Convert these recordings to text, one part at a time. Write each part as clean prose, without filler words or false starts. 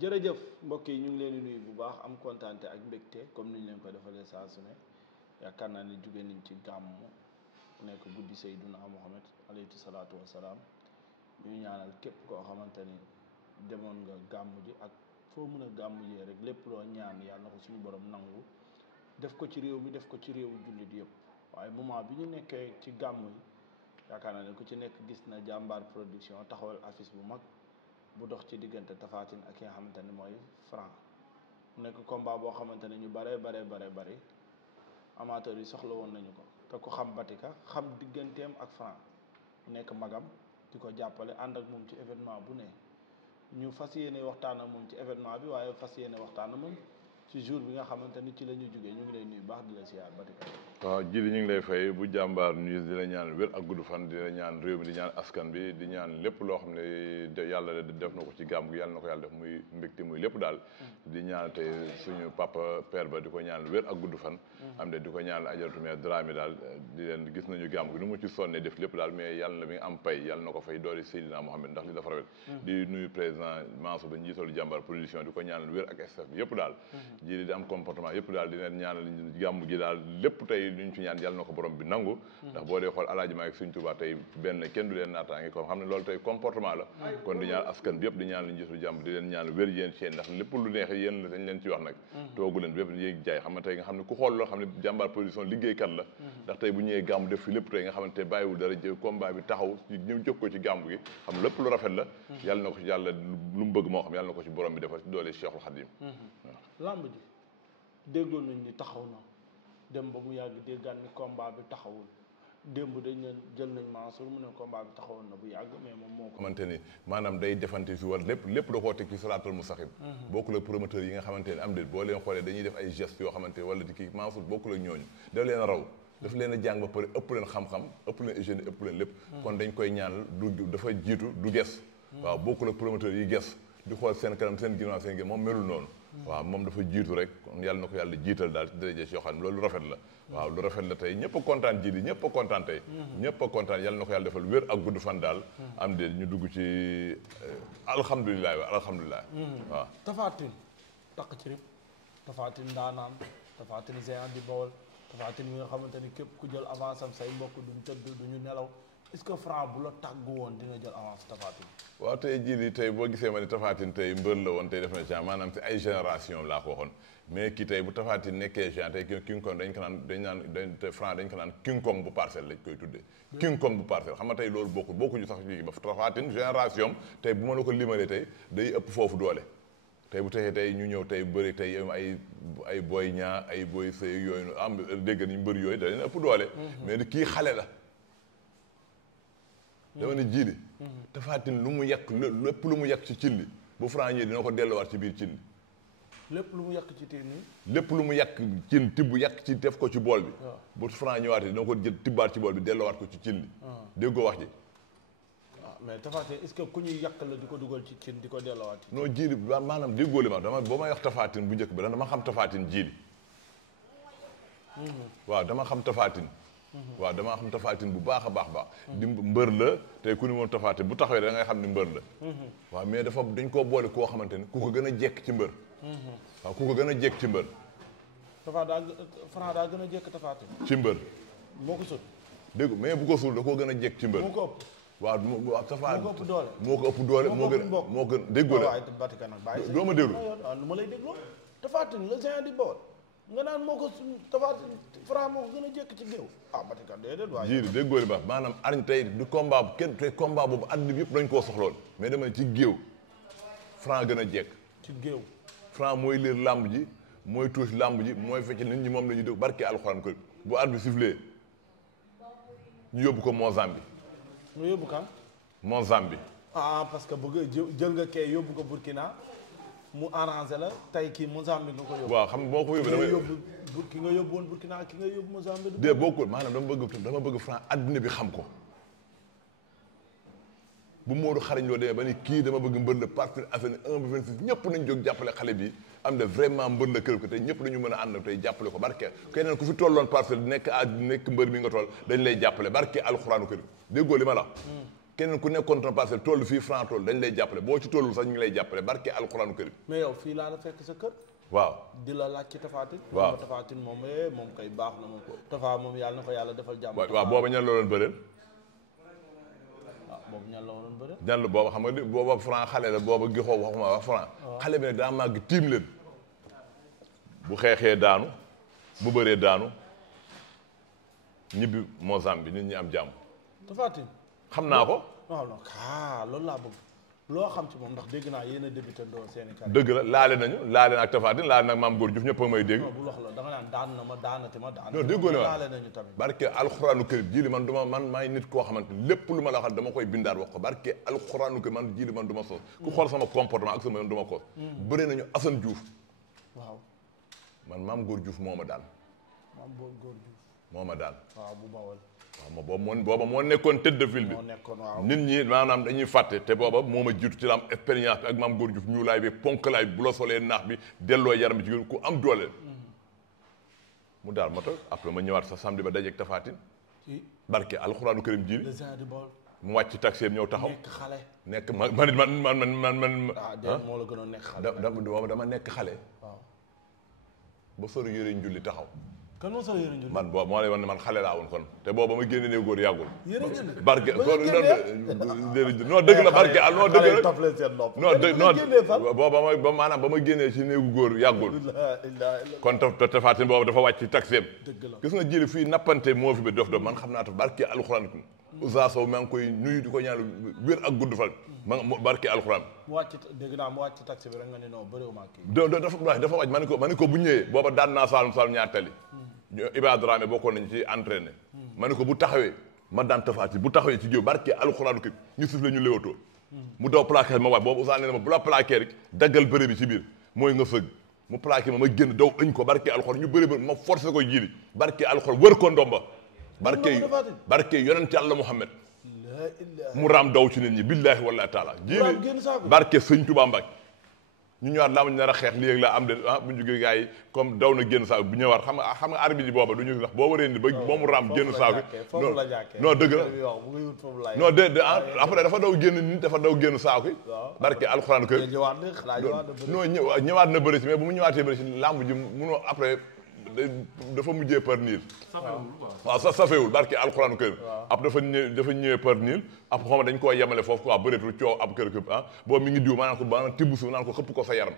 jërëjëf mbokk yi ñu ngi leen di nuyu bu baax am kontaante ak mbégte comme ni ñu leen ko defalee saa su ne yaakaar naa ni jóge nañ ci gàmmu nekk guddi Seydina Muhammad alayhi salaatu wa salaam ñu ñaanal képp koo xamante ni demoon nga gàmmu ji ak foo mën a gàmmu jee rek lépp loo ñaan yàlla na ko suñu borom nangu def ko ci réew mi def ko ci réewu jullit yëpp waaye moment bi ñu nekkee ci gàmmu yi yaakaar naa ne ku ci nekk gis na jàmbaar production taxawal affiche bu mag bu dox ci diggante Tapha Tine ak ki nga xamante ne mooy Franc mu nekk combat boo xamante ne ñu bare amateurs yi soxla woon nañu ko te ku xam Batika xam digganteem ak Franc nekk magam di ko jàppale ànd ak moom ci événement bu ne ñu fas yéene waxtaan ak moom ci événement bi waaye fas yéene waxtaan ak moom ci jour bi nga xamante ni ci la ñu jógee ñu ngi lay nuyu baax di la siyaar Batika. waaw Jili ñu ngi lay fay bu jàmbaar news di la ñaan wér ak gudd fan di la ñaan réew mi di ñaan askan bi di ñaan lépp loo xam ne yàlla def na ko ci gàmm gi yàlla na ko yàlla def muy mbégte muy lépp daal di ñaan tey suñu papa père ba di ko ñaan wér ak gudd fan am de di ko ñaan ajaratu mais Dramé daal di leen gis nañu gàmm gi nu mu ci sonne def lépp daal mais yàlla mi am pay yàlla na ko fay dooli Seydina Mohamed ndax li dafa rafet di nuyu président Mansour ba njiitalu jàmbaar production di ko ñaanal wér ak staff bi yëpp daal Jili di am comportement yëpp daal di leen ñaanal gàmm gi daal lépp tey luñ ci ñaan yàlla na ko borom bi nangu ndax boo dee xool alaaji maa ngi Sëriñ Tuubaa tey benn kenn du leen naataange kon xam ne loolu tey comportement la kon di ñaan askan bi yëpp di ñaan la njiitu jàmm di leen ñaan wér yéen seen ndax lépp lu neex yéen la dañ leen ci wax nag toogu leen bépp yéeg jaay xam ne tey nga xam ne ku xool loo xam ne jàmbaar production liggéeykat la ndax tey bu ñëwee gàmm def fi lépp tey nga xamante bàyyiwul dara combat bi taxaw ñëw jóg ko ci gàmm gi xam ne lépp lu rafet la yàlla na ko ci yàlla lu mu bëgg moo xam yàlla na ko ci borom bi defal ci doole Cheikhul Khadim lamb ji déggoon nañ ni taxaw na dem ba mu yàgg déggaan ni combat bi taxawul démb dañ leen jël nañ Mansour mu ne combat bi taxawoon na bu yàgg mais moom moo ko xamante ni maanaam day defante si war lépp da koo teg ci siraatal mustaqim bokkul ak promoteur yi nga xamante ne am de boo leen xoolee dañuy def ay gestes yoo xamante wala di kii Mansour bokkul ak ñooñu daf leen a raw daf leen a jàng ba pare ëpp leen xam-xam ëpp leen hygiène ëpp leen lépp kon dañ koy ñaanal du dafa jiitu du ges waaw bokkul ak promoteur yi ges di xool seen kanam seen ginnaaw seen moom melul noonu waaw moom dafa jiitu rek kon yàlla na ko yàlla jiital daal ci dërëjee yoo xam ne loolu lu rafet la waaw lu rafet la tey ñëpp a kontaan Jili ñëpp a kontaan tey ñëpp a kontaan yàlla na ko yàlla defal wér ak gudd fan daal am de ñu dugg ci alhamdulilah waaw alhamdulilah waaw Tapha Tine takk ci rib Tapha Tine ndaanaan Tapha Tine géant di Bawol Tapha Tine mi nga xamante ni képp ku jël avance am say mbokk duñ tëdd duñu nelaw est-ce que Franc bu la tàggu woon dina jël avance Tapha Tine waaw tey Jili tey boo gisee ma ne Tapha Tine tey mbër la woon tey def na ci maanaam si ay génération laa ko waxoon mais kii tey bu Tapha Tine nekkee géant tey King Kong dañ ko naan Franc dañ ko naan King Kong bu parcelle lañ koy tuddee King Kong bu parcelle xam nga tey loolu bokkuñu sax fii ba Tapha Tine génération tey bu ma la ko limalee tey day ëpp foofu doole tey bu texee tey ñu ñëw tey bëri tey ay Boy Niang ay Boy Sey yooyu am dégg nañu mbër yooyu da leen ëpp doole mais kii xale la dama ne Jili Tapha Tine lu mu yàq lépp lu mu yàq ci cin li bu Franc ñëwee dina ko delluwaat ci biir cin li lépp lu mu yàq ci teen nii lépp lu mu yàq cin tibb yàq ci def ko ci bool bi bu Franc ñëwaatee dina ko jël tibbaat ci bool bi delluwaat ko ci cin li déggoo wax ji mais Tapha Tine est-ce que ku ñuy yàq la di ko dugal ci cin di ko delluwaat non Jili maanaam déggoo li ma dama boo may wax Tapha Tine bu njëkk ba dama xam Tapha Tine Jili waaw dama xam Tapha Tine waaw damaa xam Tapha Tine bu baax a baax di mbër la tey ku ni moom Tapha Tine bu taxawee da ngay xam ni mbër la waaw mais dañ koo boole koo xamante ni ku ko gën a jekk ci mbër waaw ku ko gën a jekk ci mbër Franc daa gën a jekk Tapha Tine ci mbër moo ko sut dégg mais bu ko suul da koo gën a jekk ci mbër moo ko ëpp waaw Tapha moo ko ëpp doole moo gën déggoo la Batika nag bàyyi doo ma déglu nu ma lay dégloo Tapha Tine le géant di Bawol nga naan moo ko Tapha Tine Franc moo ko gën a jekk ci géew Batika déedéet waaye Jili déggoo li baax maanaam arañ tey du combat bu kenn tey combat boobu àddina bi yëpp dañ koo soxloon mais dama ne ci géew Franc gën a jekk ci géew Franc mooy liir làmb ji mooy tuus làmb ji mooy fecc nit ñi moom la ñuy dégg barke alxuraan ko bu arbitre bi sifflé ñu yóbbu ko Mozambique nga yóbbu kan Mozambique parce que bëgg jël nga kee yóbbu ko Burkina mu arrangé la tey kii Mozambique nga ko yóbbu waaw xam boo ko yóbbu damay ki nga yóbbu woon Burkina ki nga yóbbu Mozambique de bokkul maanaam dama bëgg Franc àddina bi xam ko bu Modou xarañ loo demee ba ni kii dama bëgg mbër la Parcelles Assainies 1 ba 26 ñëpp nañ jóg jàppale xale bi am de vraiment mbër la kër ko tey ñëpp dañu mën a ànd tey jàppale ko barke keneen ku fi tolloon Parcelles nekk mbër mi nga toll dañ lay jàppale barke alxuraanu kër déggoo li ma la keneen ku nekkoon na passé toll fii Franc toll dañ lay jàppale boo ci tollul sax ñu ngi lay jàppale barke alxuraanu karim. mais yow fii laa la fekk sa kër. waaw di la laaj ci Tapha Tine. waaw Tapha Tine moom moom kay baax na moom Tapha moom yàlla na ko yàlla defal jàmm. waaw booba ñan la doon bëreel. waaw boobu ñan la waroon bëreel. ñan la booba xam nga booba Franc xale la booba gixoo waxuma wax Franc. xale bi nag daa màgg tiim leen. bu xeexee daanu bu bëree daanu ñibbi Mozambique nit ñi am jàmm. Tapha Tine xam naa ko. non loolu laa bëgg loo xam ci moom ndax dégg naa yéen a débuté ndoo seen i kàddu. dëgg la laale nañu laale na ak Tapha Tine laale nag maam Góor Diouf ñëpp a may dégg. non bu wax la da nga naan daan na ma daanati ma daan. non déggoo la laale nañu tamit. barke alxuraanu karim jiili man duma man maay nit koo xamante lépp lu ma la waxal dama koy bindaat wax ko barke alxuraanu karim man jiili man du ma sos. ku xool sama comportement ak sama yoon du ma ko. bëri nañu Assane Diouf. waaw. man maam Góor Diouf moo ma daan. maam Góor Diouf. moo ma daan. waaw bu bawal. waaw booba moo nekkoon tête de file bi. moo nekkoon waaw. nit ñi maanaam dañuy fàtte te booba moo ma jiitu ci la am expérience bi ak maam Góor Diouf ñuulaay bi ponkalaay bi bu la solee naax bi delloo yaram bi ci ku am doole. mu daal ma toog après ma ñëwaat sa samedi ba dajeeg Tapha Tine. barke alxuraanu karim jiili. mu wàcc ci taxi ñëw taxaw. nekk xale. nekk man. ah déedéet moo la gën a nekk xale. dama nekk xale. waaw. ba sori yëre njulli taxaw. kan moo sori yëre njulli. man boobu moo lay wan ne man xale laa woon kon te boobu ba ma génne néew góor yàggul. yëre njulli. barke non dëgg la barke non dëgg la boobu ba maanaam ba ma génnee ci néegu góor yàggul. kon Tapha Tine boobu dafa wàcc ci taxeem. dëgg la gis nga jëli fii nappante moo fi ba dof man xam naa te barke alxuraan Ousa Sow maa ngi koy nuyu di ko ñaan wér ak gudd fan. ma barke alxuraan. mu wàcc dégg naa mu wàcc taxi bi rek nga ne non bëriwuma kii. dafa wàcc ma ne ko bu ñëwee booba daan naa Saalum ñaar tali. Iba Dramé bokkoon nañu ci entraîné. ma ne ko bu taxawee ma daan Tapha Tine bu taxawee ci jiw barke alxuraan ki ñu sif la ñu léwatoo. mu daw plaqué ma waat boobu Ousa nee na ma bu la plaqué rek daggal bëre bi ci biir mooy nga fëgg mu plaqué ma génn daw ëñ ko barke alxuraan ñu bëri ba ma forcé ko jiili barke alxuraan wër ko ndomba barke yonent Yàlla Muhammad mu raam daw ci nit ñi billaahi wallaahi taala jiili barke sëñ Tuubaa Mbàkke ñu ñëwaat laa ma nar a xeex léegi laa am de bu ñu jógee gars yi comme daw na génn saako bu ñëwaat xam nga arbitre yi booba du ñu ndax boo waree ni ba mu raam génn saako non dëgg la non de après dafa daw génn nit dafa daw génn saako barke alxuraan kër non ñëwaat na bëri si mais bu mu ñëwaatee bëri si làmb ji munoo après dafa mujjee par niil waaw safewul barke alxuraan kër ab dafa ñëwee par niil ab xaw ma dañ koo yemale foofu quoi bëreetul coow ab kër boobu mi ngi diw maanaam ko maanaam tibb suuf naan ko xëpp ko sa yaram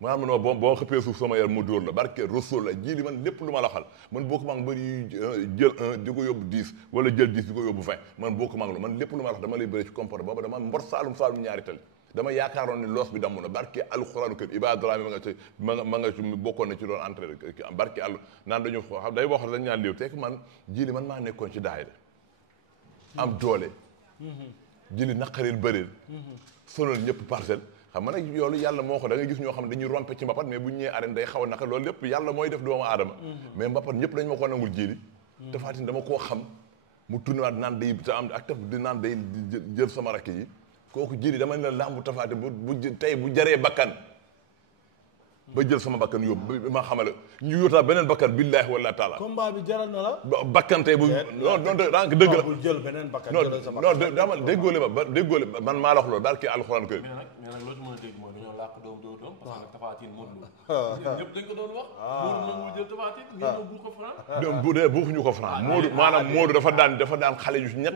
maanaam non boo xëppee suuf sama yaram mu dóor la barke Rasul la ji li man lépp lu ma la xal man boo ko mag bëri jël 1 di ko yóbbu 10 wala jël 10 di ko yóbbu 20 man boo ko mag la man lépp lu ma la wax dama lay bëri ci comporté boobu dama mbot saalum ñaari tali dama yaakaaroon ni loos bi damm na barke alxuraanu kër Iba Dramé ma nga ci bokkoon na ci doon entré barke àll naan dañu xam day wax dañ ñaan léew tekk man jili man maa nekkoon ci daay de am doole jili naqareel bëreel sonal ñëpp parcelle xam nga nag yoolu yàlla moo ko da nga gis ñoo xam ne dañuy rompe ci mbapat mais bu ñu ñëwee arène day xaw a naqar loolu lépp yàlla mooy def doomu aadama mais mbapat ñëpp dañ ma ko nangul jili Tapha Tine dama koo xam mu tournéwaat naan day te am ak taf di naan day jël sama rakk yi kooku jili dama ne la lambu Tapha Tine bu tey bu jaree bakkan ba jël sama bakkan yóbbu ma xamale ñu yóotaa beneen bakkan billaahi wala taala combat bi jaral na la bakkan tey bu non daanaka dëgg la bu jël beneen bakkan non dama déggóole man maa la wax loolu barke alxuraan kër mais nag loo ci mën a dégg mooy dañoo làq doom parce que Tapha Tine Modou Lo ñëpp dañ ko doon wax Modou nangul jël Tapha Tine ngeen bu ko franc bu dee buuxuñu ko franc Modou maanaam Modou dafa daan xale yu ñett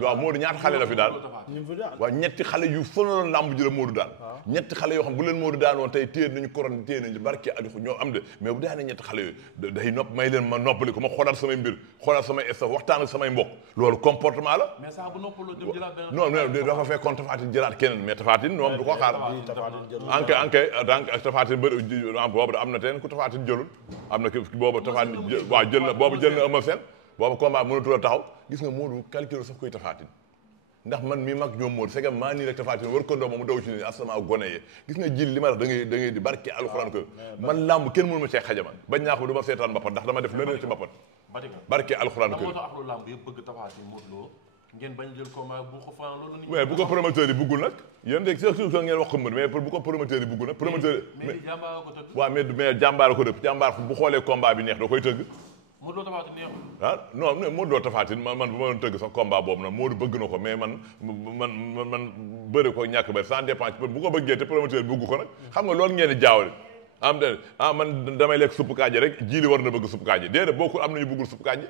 waaw Modou ñaata xale la fi daal waaw ñetti xale yu sonaloon làmb ji la Modou daan ñetti xale yoo xam bu leen Modou daan woon tey téye nañu koron téye nañu barke adiko ñoo am de mais bu daanee ñetti xale yooyu day nopp may leen ma noppali ko ma xoolaat samay mbir xoolaat samay staff waxtaan ak samay mbokk loolu comportement la mais ça bu noppaloo dem jëlaat beneen non dafa fekkoon Tapha Tine jëlaat keneen mais Tapha Tine moom du ko xaar anke Tapha Tine bëri boobu am na teen ku Tapha Tine jëlul am na boobu Tapha Tine waaw jël na boobu jël na Eumeu Sène boobu combat mënatul a taxaw gis nga Modou calcul sax koy Tapha Tine ndax man mii mag ñoom Modou c'est que maa nii rek Tapha Tine war ko ndox mu daw ci ni asama gone yee gis nga jil li ma wax da ngay di barke alxuraan ko man làmb kenn mënu ma cee xajama bañ naa ko du ma seetaan mbapat ndax dama def leneen ci mbapat barke alxuraan ko làmb yëpp bëgg Tapha Tine Modou Lo ngeen bañ jël combat bu ko fan loolu ni mais bu ko promoteur yi buggul nag yéen de surtout ngeen wax ko mbër mais bu ko promoteur yi buggul nag promoteur mais jàmbaar ko tëgg waaw mais jàmbaar ko dëpp jàmbaar bu xoolee combat bi neex da koy tëgg Modou Lo Tapha Tine neexul. ah non Modou Lo Tapha Tine man bu ma doon tëgg sax combat boobu nag Modou bëgg na ko mais man bëri ko ñàkk ba sans dépense bu ko bëggee te promoteur bëgg ko nag xam nga loolu ngeen di jaawale am de man damay lekk suppu kaaje rek jiili war na bëgg suppu kaaje déedéet bokkul am nañu bëggul suppu kaaje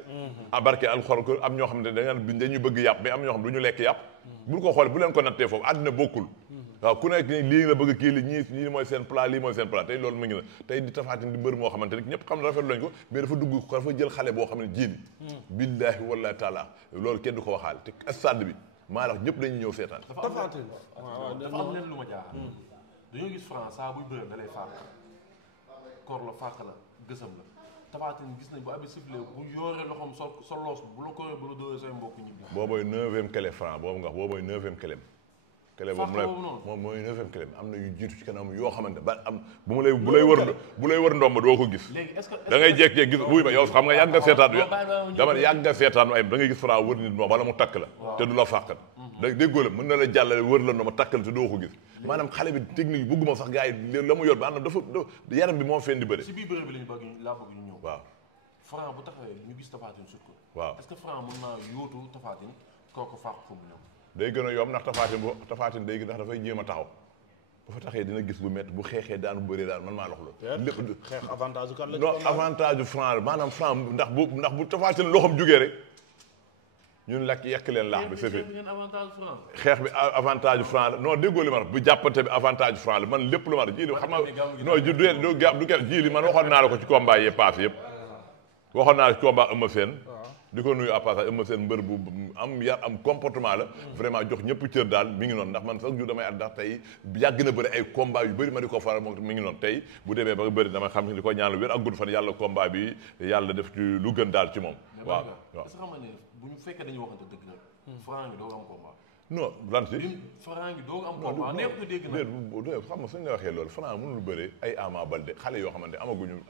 barke alxor ko am ñoo xam ne dañuy bëgg yàpp mais am ñoo xam ne du ñu lekk yàpp bu ko xool bu leen ko nattee foofu àddina bokkul waaw ku nekk lii la bëgg kii li ñii mooy seen plat lii mooy seen plat tey loolu mu ngi na tey di Tapha Tine di mbër moo xamante ne ñëpp xam ne rafetlu lañ ko mais dafa jël xale boo xam ne jiili billaahi wallaahi taala loolu kenn du ko waxaale te stade bi maa la ñëpp dañuy ñëw seetaan Tapha Tine dafa am leen lu ma jaaxal dañoo gis France saa buy bëre da lay fàq kor la fàq la gësam la Tapha Tine gis nañ bu abi sifflé bu yooree loxoom sa loos bu la koree bu la dóoree say mbokk ñibbi boobooy 9e clé franc boobu nga wax boobooy 9e clé clé boobu moom mooy 9e clé am na yu jiitu ci kanam yoo xamante ba am bu lay wër ndomba doo ko gis da ngay jékki-jékki gis wuy ma yow xam nga yàgg nga seetaan dama yàgg nga seetaan ay da ngay gis franc wër nit moom wala mu takk la te du la fàqat da déggoo la mën na la jàllale wër la ndomba takk la te doo ko gis maanaam xale bi technique bëgguma sax gars yi la mu yor ba am na dafa yaram bi moo fen di bëri si biir bëri bi lañu bëgg laa bëgg ñu ñëw waaw franc bu taxawee ñu gis Tapha Tine sut ko waaw est-ce que franc mën naa yóotu Tapha Tine kooku fàq ko bu ñëw day gën a yomb ndax Tapha Tine day gën ndax dafay jéem a taxaw bu fa taxee dina gis lu métti bu xeexee daan bu bëree daan man maa lox la lépp xeex avantage kan la non avantage du franc maanaam franc ndax bu Tapha Tine loxoom jógee rek ñun lakk yekk leen laax bi c'est fait xeex bi avantage du franc la non déggoo li ma bu jàppante bi avantage du franc la man lépp lu ma ji li xam nga non ji li man waxoon naa la ko ci combat yee paase yëpp waxoon naa la ci combat Eumeu Sène di ko nuyu à passage Eumeu Sène mbër bu am yar am comportement la vraiment jox ñëpp cër daal mi ngi noonu ndax man chaque jour damay at ndax tey yàgg na bëri ay combat yu bëri ma di ko faral moom mi ngi noonu tey bu demee ba bëri dama xam di ko ñaan wér ak gudd fan yàlla combat bi yàlla def ci lu gën daal ci moom waaw waaw est-ce que xam nga ne bu ñu fekkee dañuy waxante dëgg nag franc ngi doog am combat non lan si franc ngi doog am combat nekk nga dégg na xam nga suñu la waxee loolu franc mënul bëre ay Ama Baldé xale yoo xamante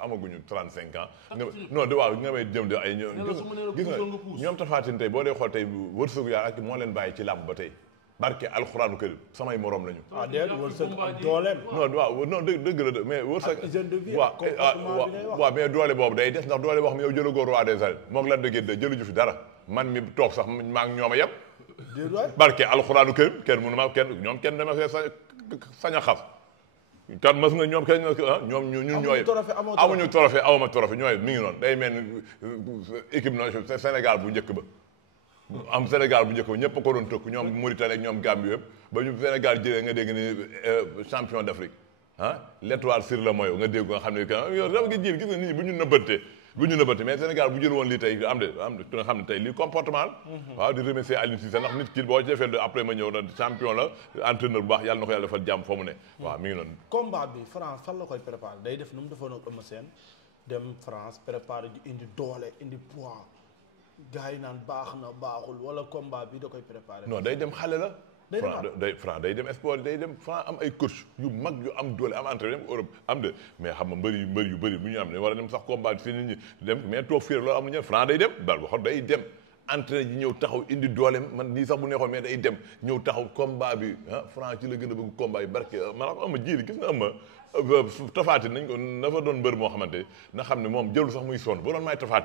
amaguñu 35 ans non de waaw nga may jëm de ay gis nga ñoom Tapha Tine tey boo dee xool tey wërsëgu yàlla ak moo leen bàyyi ci làmb ba tey barke alxuraanu karim samay morom lañu déet wërsëg ak dooleem non waaw non dëgg la de mais wërsëg waaw mais doole boobu day des ndax doole boo xam ne yow jëlagoo roi des arènes moom lan dëggee de jëlu ju fi dara man mi toog sax maa ngi ñoom a yem barke alxuraanu karim kenn mënu ma kenn dama fee sañ a xas kan mas nga ñoom kenn ñoom ñun ñooy amuñu trophée awma trophée ñooy mi ngi noonu day mel ni équipe nationale Sénégal bu njëkk ba am Sénégal bu njëkk ba ñëpp a ko doon tëkk ñoom Mauritanie ak ñoom Gambie yëpp ba ñu Sénégal jëlee nga dégg ni champion d'Afrique l'étoile sur le maillot nga dégg nga xam ne que yow dafa ngi jiir gis nga nit ñi bu ñu nëbbante mais Sénégal bu jël woon lii tey am de nga xam ne tey lii comportement la waaw di remercier Aliou Cissé ndax nit ki boo defee après ma ñëw na champion la entraîneur bu baax yàlla na ko yàlla defal jàmm fa mu ne waaw mi ngi noonu combat bi France fan la koy préparé day def nu mu defoon ak Eumeu Sène dem France préparé di indi doole indi poids gars yi naan baax na baaxul wala combat bi da koy préparé non day dem xale la Franc day dem sport day dem Franc am ay coach yu mag yu am doole am entraîneur Europe am de mais xam nga mbër yu bëri bu ñu am ne war a dem sax combat si nit ñi dem mais toog fii loolu am na ñëw Franc day dem bal waxoon day dem entraîneur ji ñëw taxaw indi dooleem man nii sax bu neexoon mais day dem ñëw taxaw combat bi Franc ci la gën a bëgg combat yi barke maanaam ama jiili gis nga ama Tapha Tine nañ ko dafa doon mbër moo xamante na xam ne moom jëlul sax muy sonn bu doon may Tapha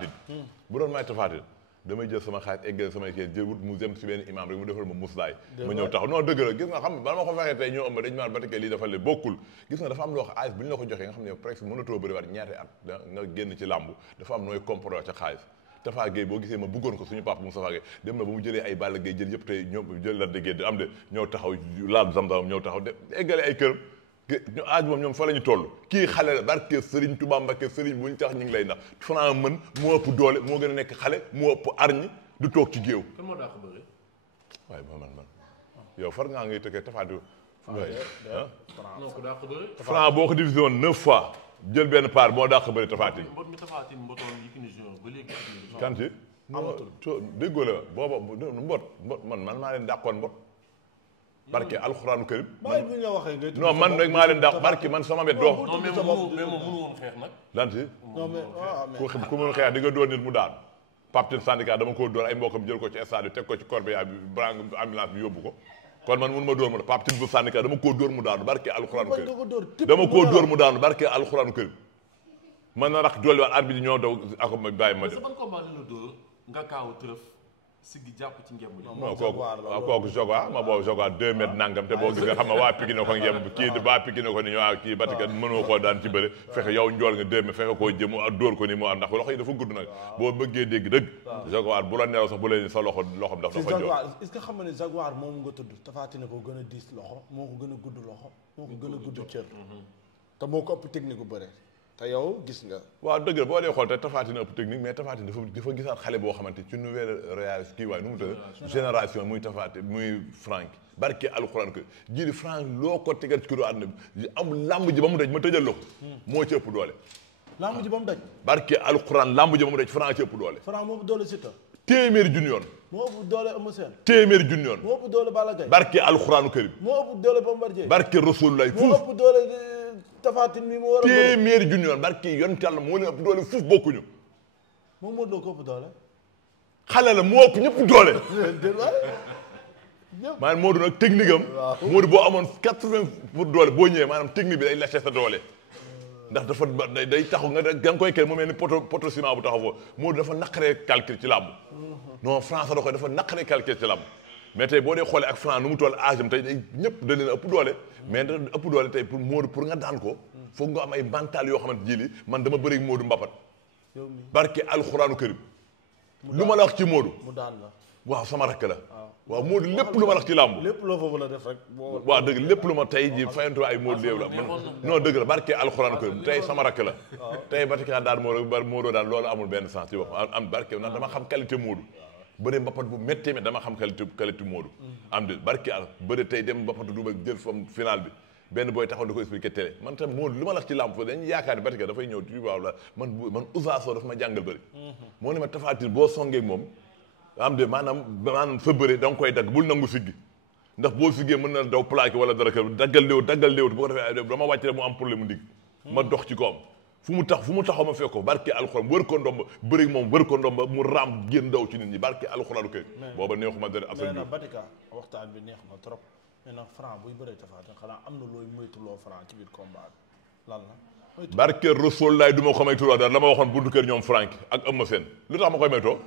Tine damay jël sama xaalis eggal samay kii jël wut mu dem si benn imam rek mu defal ma muslaay ma ñëw taxaw non dëgg la gis nga xam ba ma ko fexee tey ñoo ëmb dañu maan ba tekkee lii dafa le bokkul gis nga dafa am loo xam xaalis bu ñu la ko joxee nga xam ne presque mënatoo bëri waat ñaari at nga génn ci làmb dafa am nooy comporter ca xaalis Tafa Gueye boo gisee ma bëggoon ko suñu papa Moustapha Gueye dem na ba mu jëlee ay Balla Gaye jël yëpp tey ñoom jël la déggee am de ñëw taxaw laal zam-zam ñëw taxaw de eggale ay këram ñu aaj moom ñoom fa la ñu toll kii xale la barke Serigne Touba Mbacké Serigne bu ñu tax ñu ngi lay ndax Franc mën moo ëpp doole moo gën a nekk xale moo ëpp arñi du toog ci géew. kan moo daa ko bëri. waaye man yow far ngaa ngay tëkkee Tapha Tine. non ko daa ko bëri. Franc boo ko divisé woon 9 fois jël benn part moo daa ko bëri Tapha Tine. mbot mi Tapha Tine mbotoon Yékini Junior ba léegi. kan ci déggoo la booba mbot man maa leen dàqoon mbot. barke alxuraanu karim. non man rek maa leen dàq barke man sama met doo. non mais moom mënu woon xeex nag. lan si. non mais ku mënul xeex di nga doon nit mu daan. Pape Tine syndicat dama ko dóor ay mbokkam jël ko ci stade bi teg ko ci corbillard bi brangue ambulance bi yóbbu ko kon man mun ma dóor mu da Pape Tine bu syndicat dama koo dóor mu daanu barke alxuraanu karim dama koo dóor mu daanu barke alxuraanu karim mën na rax dolli waat arbitre ñoo daw ak bàyyi ma dem. ban combat la dóor nga kaaw tërëf siggi jàpp ci ngemb li. non kooku Jaguar ma boobu Jaguar 2 mètres nangam te boo gisee xam nga waa Pikine ko ngemb kii waa Pikine ko ni ñoo kii Batika mënoo koo daan ci bëre fexe yow njool nga 2 mètres fexe koo jëm dóor ko ni mu ndax loxo yi dafa gudd nag boo bëggee dégg dëgg Jaguar bu la neew sax bu leen sa loxom dafa jóg. est-ce que xam nga ne Jaguar moom nga tudd Tapha Tine ko gën a diis loxo moo ko gën a gudd loxo moo ko gën a gudd cër te moo ko ëpp technique bu bëre te yow gis nga. waaw dëgg la boo dee xool te Tapha Tine ëpp technique mais Tapha Tine dafa gisaat xale boo xamante ci nouvelle réalité kii waaye nu mu tëdd génération muy Tapha Tine muy Frank barke alxuraan ko jii Frank loo ko tegal ci kilo àdduna bi am làmb ji ba mu daj ma tëjal la ko moo ci ëpp doole. làmb ji ba mu daj. barke alxuraan làmb ji ba mu daj Frank ci ëpp doole. Frank moo ëpp doole Siteu. téeméeri junni yoon. moo ëpp doole Eumeu Sène. téeméeri junni yoon. moo ëpp doole Balla Gaye. barke alxuraanu karim. moo ëpp doole Bombardier. barke Rasulullah moo ëpp doole Tapha Tine mi mu war a. téeméeri junni yoon barke yonent Yàlla moo leen ëpp doole fuuf bokkuñu. moom Modou Lo ko ëpp doole. xale la moo ëpp ñëpp doole. maanaam Modou nag technique am. Modou boo amoon 80 pour doole boo ñëwee maanaam technique bi day lâché sa doole. ndax dafa day taxaw nga koy kër mu mel ni poto ciment bu taxaw foofu Modou dafa naqaree calcul ci làmb. non France da koy dafa naqaree calcul ci làmb. mais tey boo dee xoolee ak France nu mu toll âge am tey day ñëpp da leen ëpp doole. mais da ëpp doole tey pour Modou pour nga daan ko. foog nga am ay mental yoo xamante ji li man dama bëri Modou Mbapat. barke alxuraanu karim. lu ma la wax ci Modou. mu daan la. waaw sama rakk la. waaw Modou lépp lu ma wax ci làmb. lépp loo fa mën a def rek. waaw dëgg lépp lu ma tey ji fayantu ay Modou léew la non dëgg la barke alxuraan ko tey sama rakk la. tey Batika daan Modou daan loolu amul benn sens ci wax am barke ndax dama xam qualité Modou. bëre mbapat bu métti mais dama xam qualité Modou. am de barke al bëre tey dem mbapat du ba jël fam final bi benn booy taxaw di ko expliqué télé man tam Modou lu ma la wax ci làmb fa dañuy yaakaar ni Batika dafay ñëw ci waaw la man Ousa Sow dafa ma jàngal bëri. moo ne ma Tapha Tine boo songee moom am de maanaam sa bëre da nga koy dagg bul nangu siggi ndax boo siggee mën na daw plaqué wala dara kër daggal léewut bu ko defee dama wàcc rek mu am problème mu ndig ma dox ci kawam fu mu taxaw ma fekk ko barke alxuraan wër ko ndomba bëri moom wër ko ndomba mu raam génn daw ci nit ñi barke alxuraanu kay booba neexuma dara Assane Diouf Batika waxtaan bi neex na trop mais nag Franc buy bëree Tapha Tine xanaa am na looy moytuloo Franc ci biir combat bi lan la barke Rasul laay du ma ko moytuloo dara la ma waxoon buntu kër ñoom Frank ak Eumeu Sène lu tax ma koy moytoo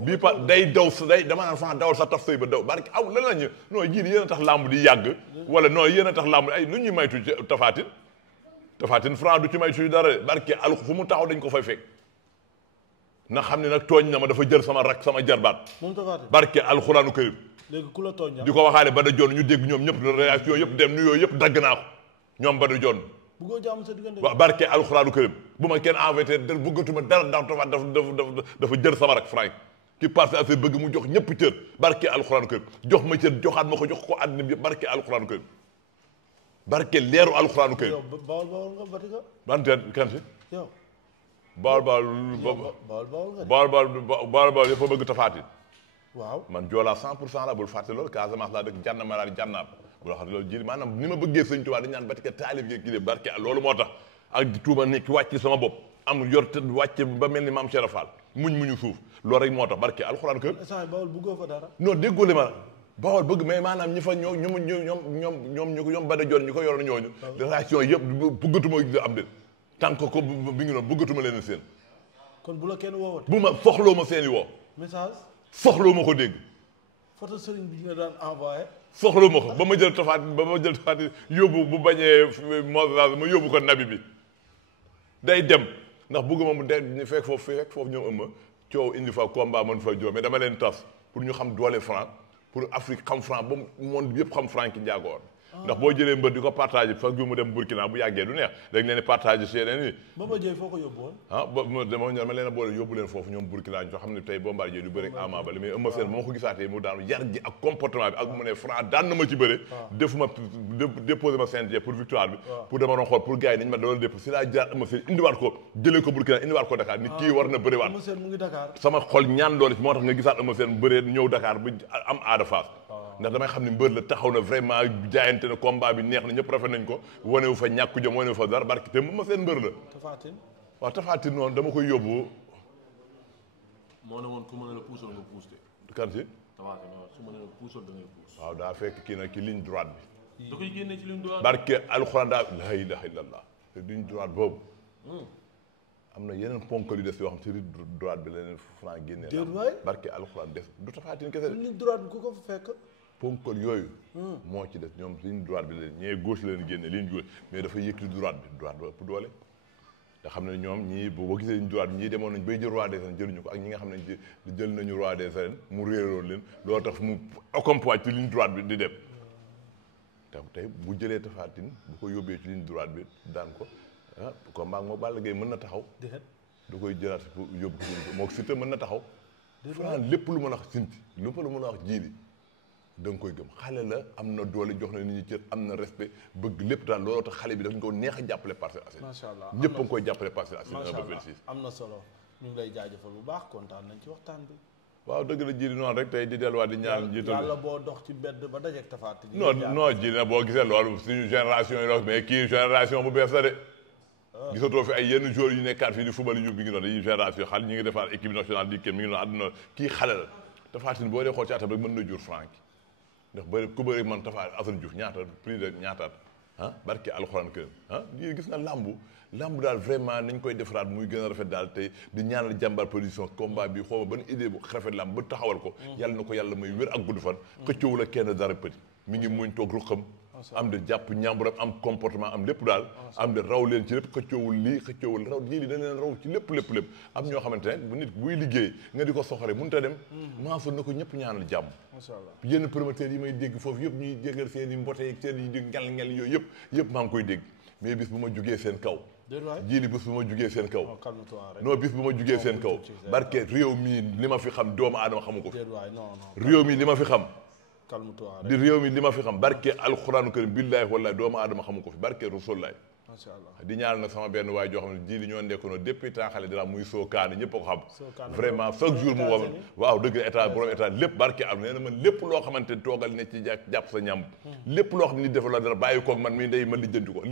bii pa day daw sa day dama naan Franc dawal sa taf sëy ba daw barke aw lan la ñu non jii yéen a tax làmb di yàgg wala non yéen a tax làmb ay lu ñuy maytu ci Tapha Tine Franc du ci maytu dara barke al fu mu taxaw dañ ko fay fekk na xam ne nag tooñ na ma dafa jël sama rak sama jarbaat barke alxuraanu karim léegi ku la tooñ di ko waxaale ba da joon ñu dégg ñoom ñëpp réaction yëpp dem nuyoo yëpp dagg naa ko ñoom ba da joon bëggoo jàmm sa diggante waaw barke alxuraanu karim bu ma kenn envoyé bëggatuma dara ndax dafa jël sama rak Franc ki passé assez bëgg mu jox ñëpp cër barke alxuraanu karim jox ma cër joxaat ma ko jox ko àddina bi yëpp barke alxuraanu karim barke leeru alxuraanu karim bawal nga Batika banteen kan si yow bawal yëpp bëgg Tapha Tine waaw man joolaa 100% la bul fàtte loolu Casamance laa dëkk jànn maraadi jànnaab bul xam loolu jiri maanaam ni ma bëggee sëñ Tuubaa dañ naan Batika taalib gi kii de barke loolu moo tax ak tuuba nekk wàcc sama bopp am yor te wàcc ba mel ni maam Cheikh Fall muñu suuf loolu rek moo tax barke alxuraan kër bawal bëggoo fa dara non déggoo ma bawal bëgg mais maanaam ñi fa ñoom ba da joon ñu ko yoroon ñooñu relation yëpp bëggatuma am de tant que ko bi ngi noonu bëggatuma leen seen kon bu la kenn woowat bu ma soxloo ma seen i woo message soxloo ma ko dégg photo sëriñ bi nga daan envoyé soxloo ma ko ba ma jël Tapha Tine yóbbu bu bañee mosage ma yóbbu ko nabi bi day dem ndax bëgguma mu de fekk foofu ñoom ëmma coow indi fa combat mën fa joo mais dama leen tas pour ñu xam doole Franc pour Afrique xam Franc ba monde bi yëpp xam Franc ki njaagoor ndax boo jëlee mbër di ko partagé fa ju mu dem Burkina bu yàggee du neex dañ leen di partagé si yeneen yi Bombardier foo ko yóbbu woon dama leen a boole yóbbu leen foofu ñoom Burkina ñoo xam ne tey Bombardier du bëre ak Ama Baldé mais Eumeu Sène ba ma ko gisaatee mu daanu yar gi ak comportement bi ak mu ne Franc daan na ma ci bëre defuma déposé ma CNG pour victoire bi pour dama doon xool pour gars yi nañu ma doon dépp si laa jaar Eumeu Sène indiwaat ko jëlee ko Burkina indiwaat ko Dakar ni kii war na bëre waat sama xol ñaan loolu moo tax nga gisaat Eumeu Sène bëre ñëw Dakar bu am Ada Fass ndax damay xam ne mbër la taxaw na vraiment jaayante na combat bi neex na ñëpp rafet nañ ko wane wu fa ñàkk jom wane wu fa dara barki te ma seen mbër la. Tapha Tine waaw Tapha Tine noonu dama koy yóbbu. moo ne woon ku ma ne la puusal nga puus de. kan si. Tapha Tine su ma ne la puusal da ngay puus. waaw daa fekk kii nag ki ligne droite bi. da koy génne ci ligne droite. barke alxuraan daa la ilaha illallah te ligne droite boobu. am na yeneen ponkal yu des yoo xam ci ligne droite bi la leen Franc génnee. déet waay barke alxuraan des du Tapha Tine kese de. ligne droite bi ku ko fa fekk. ponkal yooyu. moo ci des ñoom ligne droite bi la leen ñee gauche la leen génne ligne gauche mais dafa yëkkati droite bi droite ba ëpp doole. te xam ne ñoom ñii boo gisee ligne droite bi ñii demoon nañ bay jël roi des arènes jëluñu ko ak ñi nga xam ne jël nañu roi des arènes mu réeroon leen loolu tax mu accompagne ci ligne droite bi di dem. te tey bu jëlee Tapha Tine bu ko yóbbee ci ligne droite bi daan ko ah combat moo Balla Gaye mën na taxaw. du koy jëlaat pour yóbbu ko moo Siteu mën na taxaw. Franc lépp lu mën a wax sinti lépp lu mën a wax jiili da nga koy gëm xale la am na doole jox na nit ñi cër am na respect bëgg lépp daal looloo tax xale bi dañ ko neex a jàppale Parcelles Assainies. macha allah ñëpp a ngi koy jàppale Parcelles Assainies 1 ba 26. am na solo ñu ngi lay jaajëfal bu baax kontaan nañ ci waxtaan bi. waaw dëgg la jiili noonu rek tey di delluwaat di ñaan jiital yàlla boo dox ci bedd ba dajeeg Tapha Tine. non jiili na boo gisee loolu suñu génération yi loolu mais kii génération bu bees la de. gisatoo fi ay yenn joueurs yu nekkaat fii di football ñu bi ngi doon dañuy génération xale ñu ngi defaat équipe nationale di kenn mi ngi doon àdduna kii xale la Tapha Tine boo dee xool ci atam rek mën na jur Franc ndax bëri ku bëri man Tapha Assane Diouf ñaata plus de ñaataat barke alxuraan kër lii gis na lamb daal vraiment nañ koy defaraat muy gën a rafet daal tey di ñaanal jàmbar production combat bi xaw ma ban idée bu rafet lamb ba taxawal ko yàlla na ko yàlla may wér ak gudd fan xëccoowu la kenn dara petit mi ngi muñ toog ruqam am de jàpp ñàmburam am comportement am lépp daal am de raw leen ci lépp xëccoowul lii xëccoowul raw jii li dañ leen raw ci lépp am ñoo xamante ne bu nit buy liggéey nga di ko soxore mënut a dem maasul na ko ñëpp ñaanal jàmm macha allah yenn promoteurs yi may dégg foofu yëpp ñuy déggal seen i mbote ak seen i di ngel yooyu yëpp maa ngi koy dégg mais bis bu ma jugee seen kaw jiili bis bu ma jugee seen kaw non bis bu ma jugee seen kaw barke réew mi li ma fi xam doomu aadama xamu ko fi réew mi li ma fi xam di réew mi li ma fi xam barke alxuraanu karim billaahi wallaahi doomu aadama xamu ko fi barke rasulullaay macha allah di ñaanal nag sama benn waay joo xam ne ji li ñoo nekkoon depuis temps xale dara muy sookaane ñëpp a ko xam vraiment chaque jour mu woo waaw dëgg état borom état lépp barke am nee na man lépp loo xamante ne toogal ne ci jàpp sa ñam lépp loo xam ne ni def la dara bàyyi koog man mii ndey man li jënti ko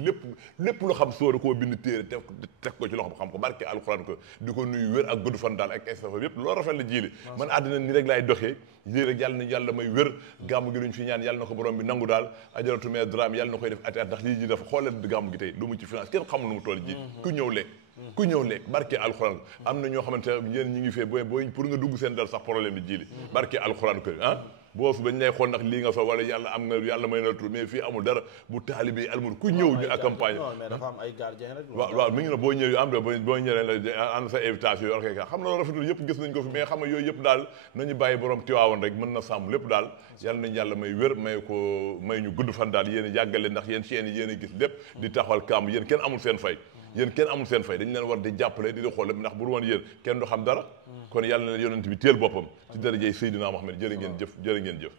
lépp loo xam sóora koo bind téere teg ko ci loxo xam ko barke alxuraan ko di ko nuyu wér ak gudd fan daal ak staff yëpp loolu rafet la jiili man àddina ni rek laay doxee lii rek yàlla na yàlla may wér gàmmu gi luñ fi ñaan yàlla na ko borom bi nangu daal ajaratu mee drame yàlla na koy def ati at ndax lii ji dafa xoolee gàmmu gi tey lu mu ci finance kenn xamul lu mu toll ji ku ñëw lekk barke alxuraan am na ñoo xamante ne yéen ñi ngi fee booy pour nga dugg seen dal sax problème bi jiili barke alxuraan ko boo su bañ lay xool ndax lii nga so wala yàlla am nga yàlla may na tur mais fii amul dara bu taalibe almur ku ñëw ñu accompagner mais dafa am ay gardien rek waaw mi ngi na boo ñëwee am na boo ñëwee la ànd sa invitation yoo xam xam na loolu rafetul yëpp gis nañ ko fi mais xam nga yooyu yëpp daal nañu bàyyi borom tiwaawoon rek mën na sàmm lépp daal yàlla nañ yàlla may wér may ñu gudd fan daal yéen jàggale ndax yéen seen yéen a gis lépp di taxawal kàmb yéen kenn amul seen fay dañ leen war di jàppale di xool ndax bu woon yéen kenn du xam dara kon yàlla na yonent bi téel boppam ci darajey Seydina Muhammad jërë ngeen jëf